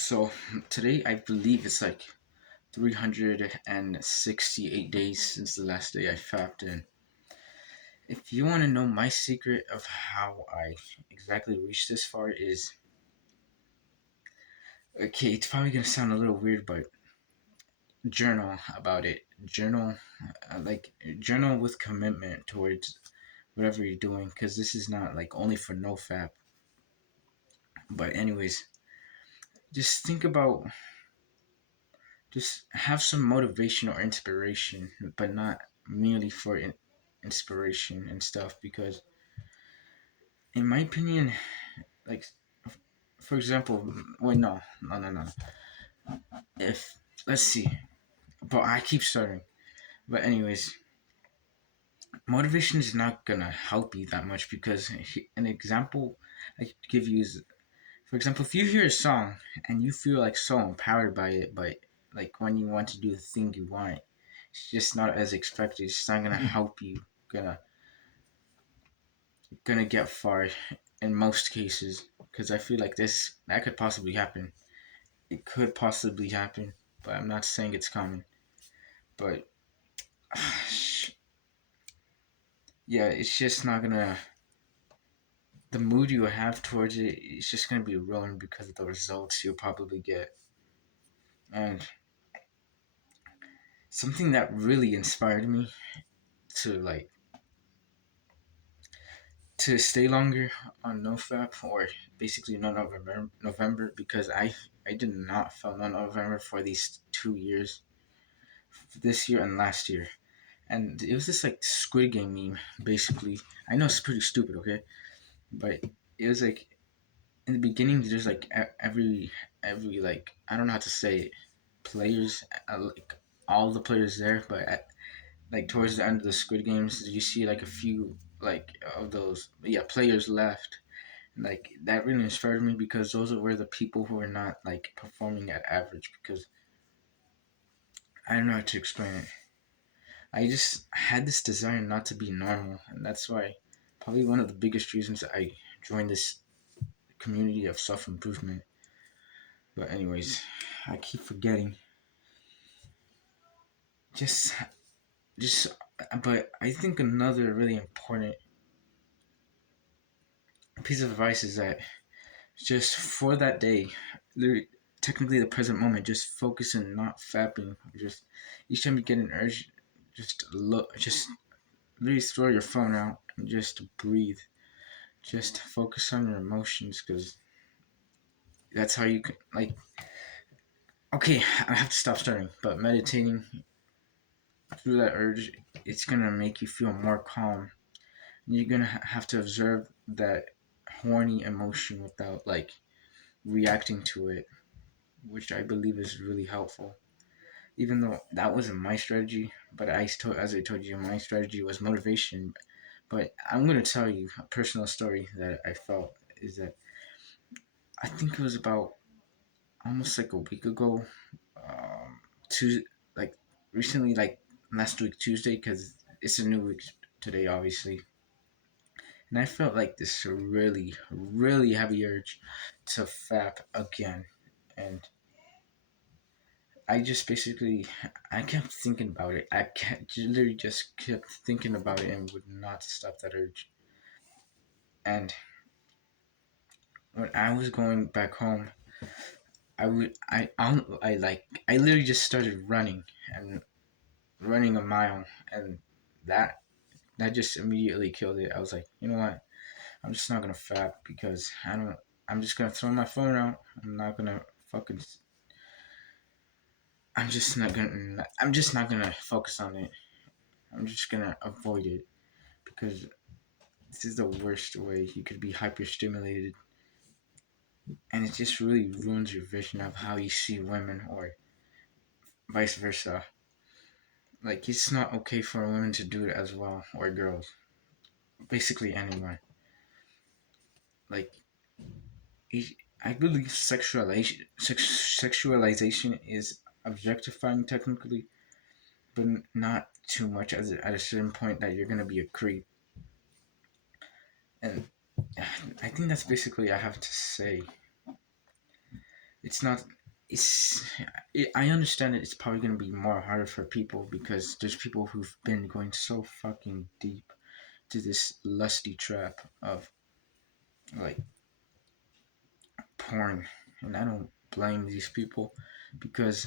So today I believe it's like 368 days since the last day I fapped in. If you want to know my secret of how I exactly reached this far is okay, it's probably gonna sound a little weird, but journal about it. Journal with commitment towards whatever you're doing, because this is not like only for NoFap. But anyways, just think about just have some motivation or inspiration, but not merely for inspiration and stuff. Because, in my opinion, like for example, wait, no. If let's see, but I keep starting. But anyways, motivation is not gonna help you that much because an example I could give you is, for example, if you hear a song and you feel like so empowered by it, but like when you want to do the thing you want, it's just not as expected. It's not gonna help you. Gonna gonna get far in most cases because I feel like this that could possibly happen. It could possibly happen, but I'm not saying it's common. But yeah, it's just not gonna. The mood you have towards it is just gonna be ruined because of the results you'll probably get. And something that really inspired me to to stay longer on NoFap, or basically no November, because I did not feel no November for these 2 years, this year and last year. And it was this like Squid Game meme, basically. I know it's pretty stupid, okay, but it was like in the beginning, there's like every like I don't know how to say it, players, like all the players there, but like towards the end of the Squid Games, you see like a few like of those players left. Like that really inspired me because those were the people who were not like performing at average. Because I don't know how to explain it. I just had this desire not to be normal, and that's why probably one of the biggest reasons I joined this community of self improvement. But anyways, I keep forgetting. Just just but I think another really important piece of advice is that just for that day, technically the present moment, just focus on not fapping. Just each time you get an urge, just look, just literally throw your phone out and just breathe. Just focus on your emotions because that's how you can, like, okay, I have to stop starting, but meditating through that urge, it's gonna make you feel more calm. You're gonna have to observe that horny emotion without like reacting to it, which I believe is really helpful. Even though that wasn't my strategy, but as I told you, my strategy was motivation. But I'm gonna tell you a personal story that I felt is that I think it was about almost like a week ago, Tuesday, like recently, like last week Tuesday, because it's a new week today, obviously. And I felt like this really, really heavy urge to fap again, and I just basically I kept thinking about it. I kept, literally just kept thinking about it and would not stop that urge. And when I was going back home, I literally just started running and running a mile, and that that just immediately killed it. I was like, you know what? I'm just not gonna fap because I don't. I'm just gonna throw my phone out. I'm not gonna fucking. I'm just not gonna focus on it. I'm just gonna avoid it because this is the worst way you could be hyperstimulated, and it just really ruins your vision of how you see women, or vice versa. Like it's not okay for women to do it as well, or girls, basically anyone. Like I believe sexualization is objectifying technically, but not too much at a certain point that you're gonna be a creep. And I think that's basically I have to say. it's not. It's. I understand that it's probably gonna be more harder for people because there's people who've been going so fucking deep to this lusty trap of like porn, and I don't blame these people because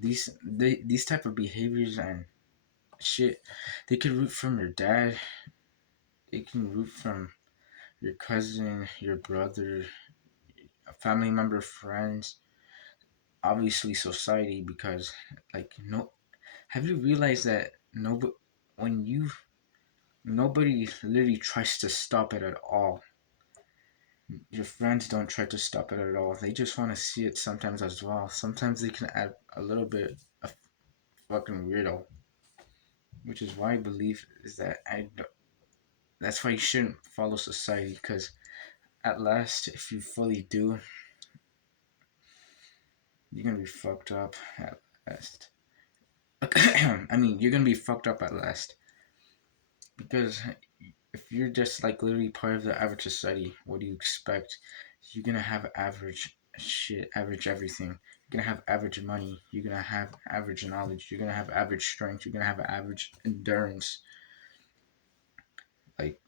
these type of behaviors and shit, they could root from your dad, they can root from your cousin, your brother, a family member, friends, obviously society. Because like no, have you realized that when you nobody literally tries to stop it at all. Your friends don't try to stop it at all. They just want to see it sometimes as well. Sometimes they can add a little bit of fucking weirdo, which is why I believe is that that's why you shouldn't follow society because at last, if you fully do, you're gonna be fucked up at last. I mean, you're gonna be fucked up at last because if you're just like literally part of the average society, what do you expect? You're gonna have average shit, average everything. You're gonna have average money. You're gonna have average knowledge. You're gonna have average strength. You're gonna have average endurance. Like,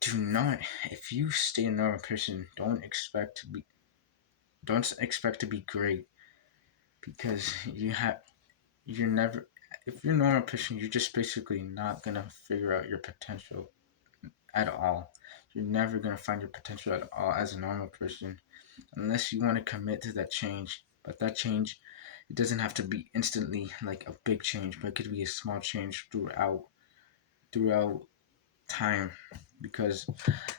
do not. If you stay a normal person, don't expect to be great because you're never. If you're a normal person, you're just basically not gonna figure out your potential at all. You're never gonna find your potential at all as a normal person unless you want to commit to that change. But that change, it doesn't have to be instantly like a big change, but it could be a small change throughout time. Because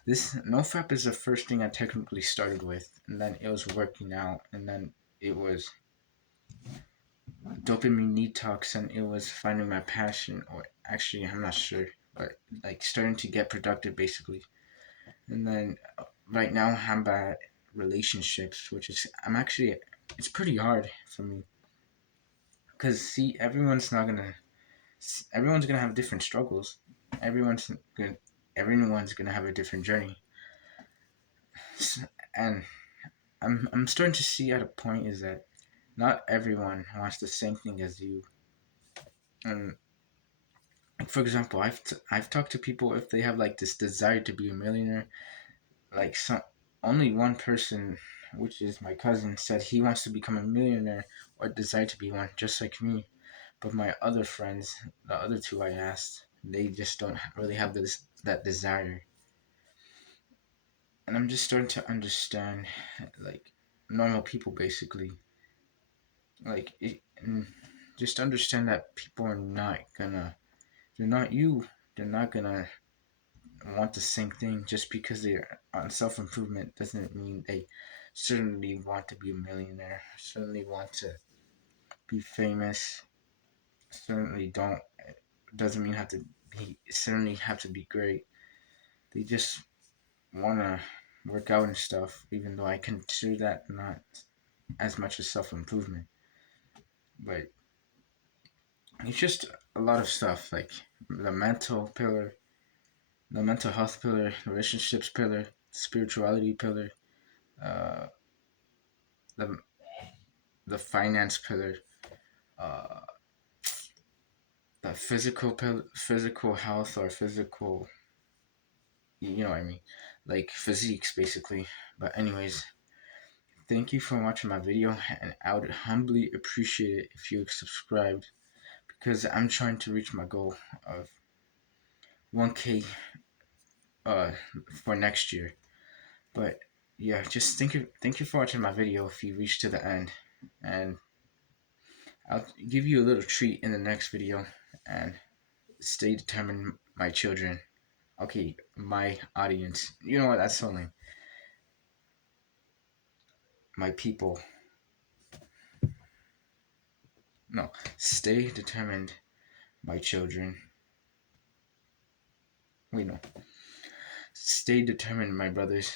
this NoFap is the first thing I technically started with, and then it was working out, and then it was dopamine detox, and it was finding my passion, or actually I'm not sure, but like starting to get productive basically. And then right now I'm at relationships, which is I'm actually it's pretty hard for me because see everyone's gonna have different struggles. Everyone's gonna everyone's gonna have a different journey, and I'm starting to see at a point is that not everyone wants the same thing as you. And for example, I've talked to people if they have like this desire to be a millionaire. Like some only one person, which is my cousin, said he wants to become a millionaire or desire to be one, just like me. But my other friends, the other two I asked, they just don't really have that desire. And I'm just starting to understand, like normal people basically, and just understand that people are not gonna, they're not you, they're not gonna want the same thing just because they're on self improvement doesn't mean they certainly want to be a millionaire, certainly want to be famous, certainly don't doesn't mean have to be certainly have to be great. They just wanna work out and stuff, even though I consider that not as much as self improvement. But it's just a lot of stuff like the mental pillar, the mental health pillar, the relationships pillar, spirituality pillar, uh, the the finance pillar, uh, the physical health or physical, you know what I mean, like physiques basically. But anyways, thank you for watching my video, and I would humbly appreciate it if you subscribed because I'm trying to reach my goal of 1K uh for next year. But yeah, just thank you for watching my video if you reached to the end, and I'll give you a little treat in the next video. And stay determined, my children. Okay, my audience. You know what? That's so lame. My people. No, stay determined, my children. Wait, no. Stay determined, my brothers.